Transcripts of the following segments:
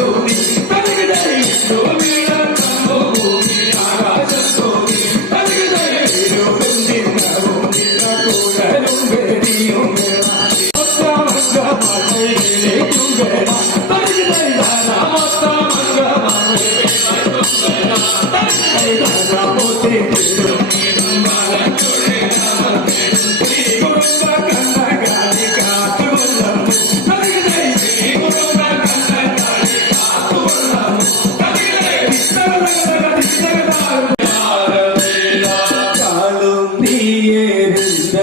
so neat.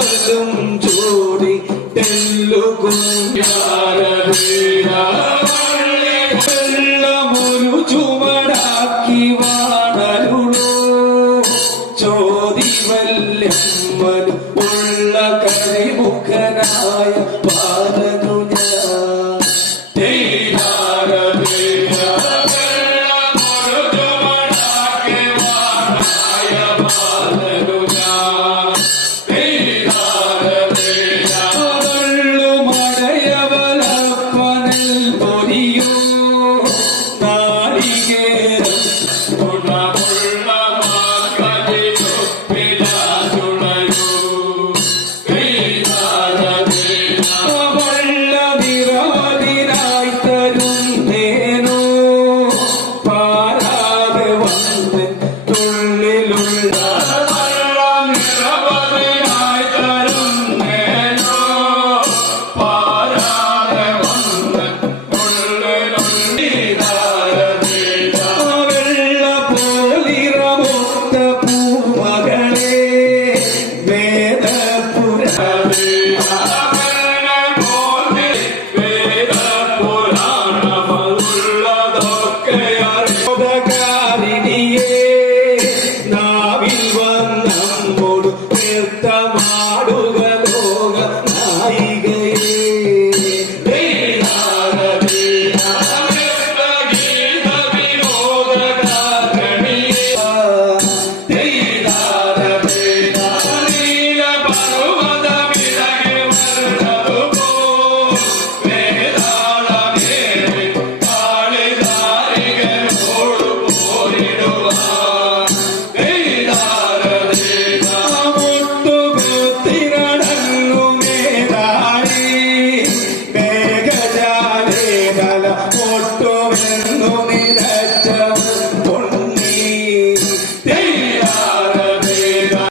ചാമ്പലും ചൂടി തെല്ലുകും വെള്ളമൊരു ചുവടാക്കി വാണരുളോ. ചോദിവല്യമ്മൻ ഉള്ള കരിമുഖനായ പാലനു Oh. ছোট্ট বন্ধু নিধে